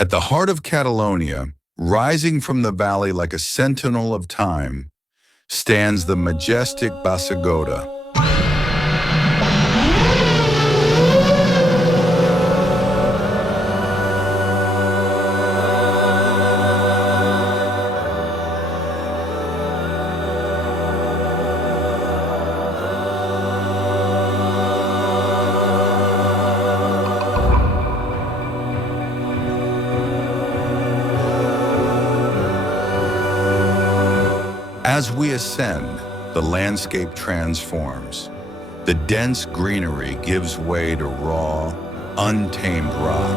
At the heart of Catalonia, rising from the valley like a sentinel of time, stands the majestic Bassegoda. As we ascend, the landscape transforms. The dense greenery gives way to raw, untamed rock.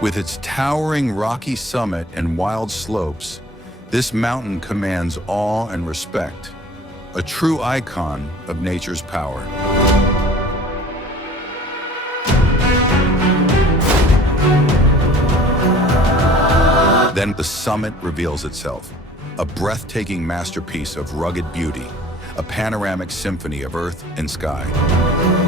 With its towering rocky summit and wild slopes, this mountain commands awe and respect, a true icon of nature's power. Then the summit reveals itself, a breathtaking masterpiece of rugged beauty, a panoramic symphony of earth and sky.